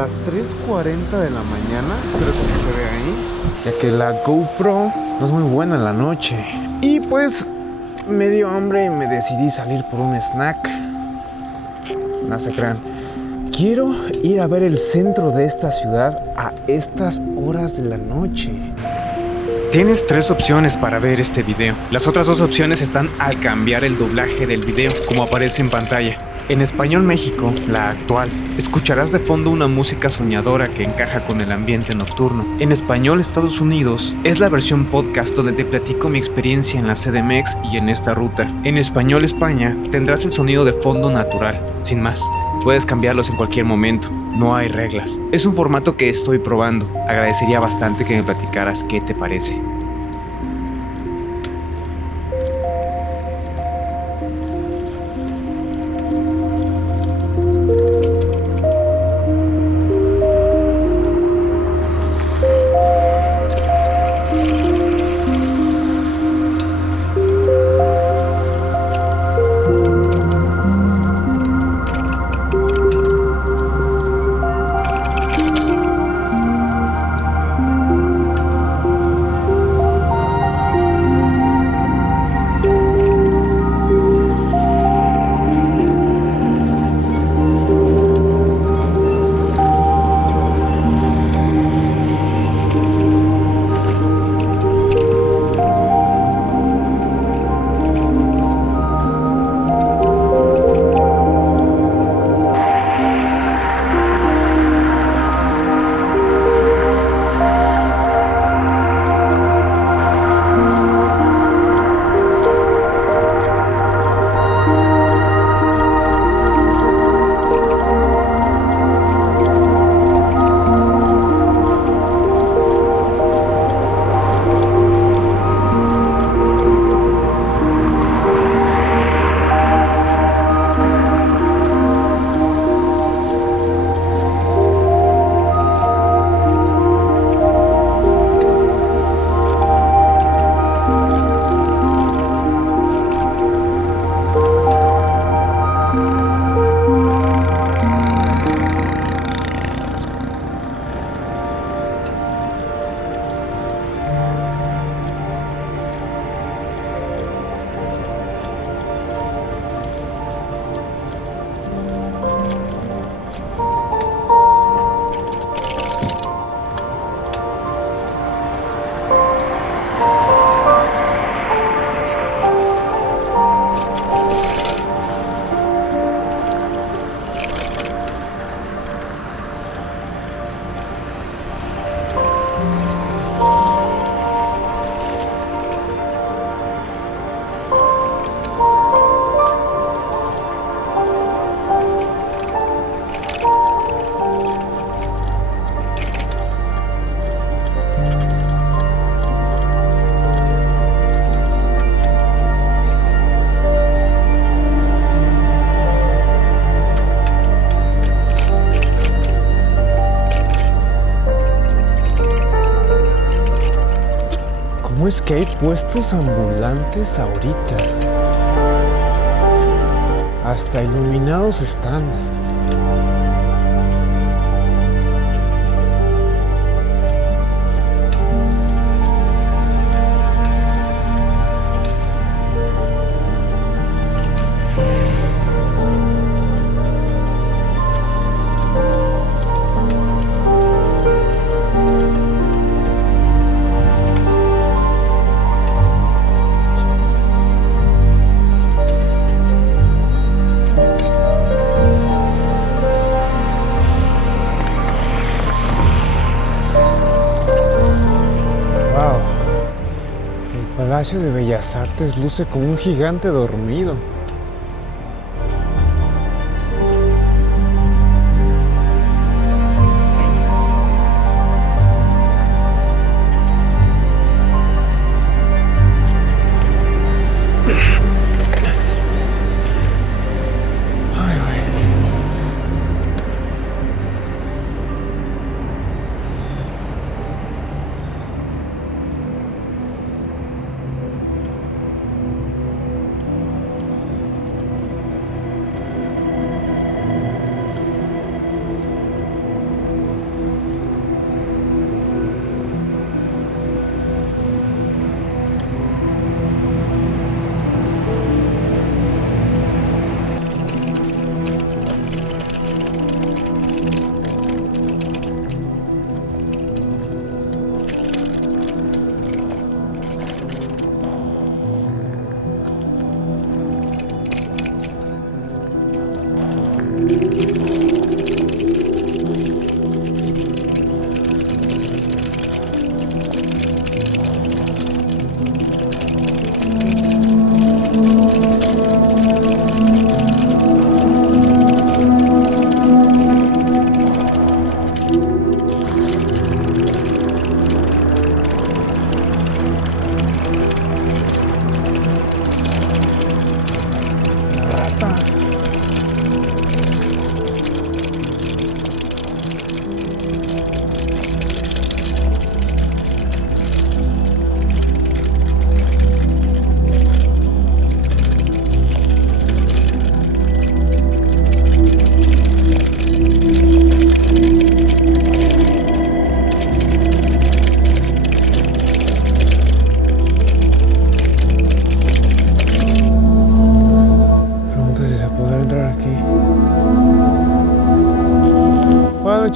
las 3:40 de la mañana. Espero que sí se vea ahí, ya que la GoPro no es muy buena en la noche. Y pues me dio hambre y me decidí salir por un snack. No se crean. Quiero ir a ver el centro de esta ciudad a estas horas de la noche. Tienes 3 opciones para ver este video. Las otras 2 opciones están al cambiar el doblaje del video, como aparece en pantalla. En español México, la actual, escucharás de fondo una música soñadora que encaja con el ambiente nocturno. En español Estados Unidos, es la versión podcast donde te platico mi experiencia en la CDMX y en esta ruta. En español España, tendrás el sonido de fondo natural, sin más. Puedes cambiarlos en cualquier momento, no hay reglas. Es un formato que estoy probando. Agradecería bastante que me platicaras qué te parece. ¿Cómo es que hay puestos ambulantes ahorita? Hasta iluminados están. El Palacio de Bellas Artes luce como un gigante dormido.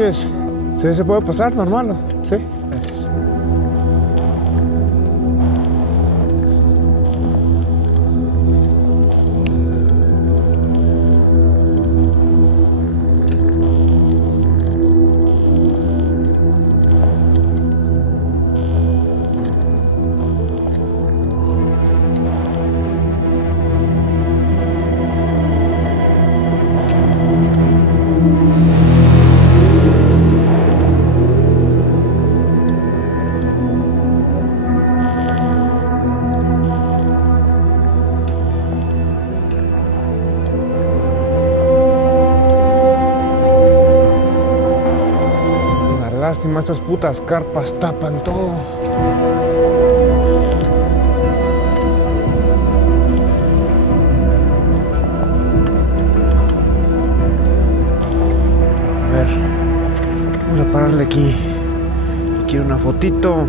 noches. ¿Sí se puede pasar normal, no? Sí. Gracias. Lástima, estas putas carpas tapan todo. A ver, vamos a pararle aquí. Quiero una fotito.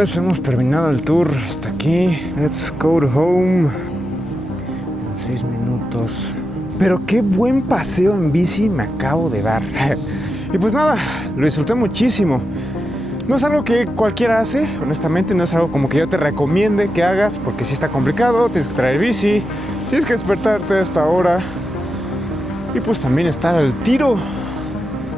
Pues hemos terminado el tour hasta aquí. Let's go to home. En 6 minutos. Pero qué buen paseo en bici me acabo de dar. Y pues nada, lo disfruté muchísimo. No es algo que cualquiera hace, honestamente, no es algo como que yo te recomiende que hagas, porque sí está complicado, tienes que traer bici, tienes que despertarte a esta hora y pues también estar al tiro.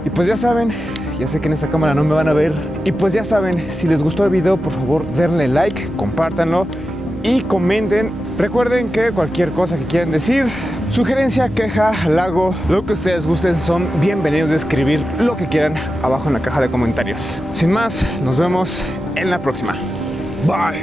Y pues ya saben, ya sé que en esta cámara no me van a ver. Y pues ya saben, si les gustó el video, por favor denle like, compártanlo y comenten. Recuerden que cualquier cosa que quieran decir, sugerencia, queja, halago, lo que ustedes gusten, son bienvenidos a escribir lo que quieran abajo en la caja de comentarios. Sin más, nos vemos en la próxima. Bye.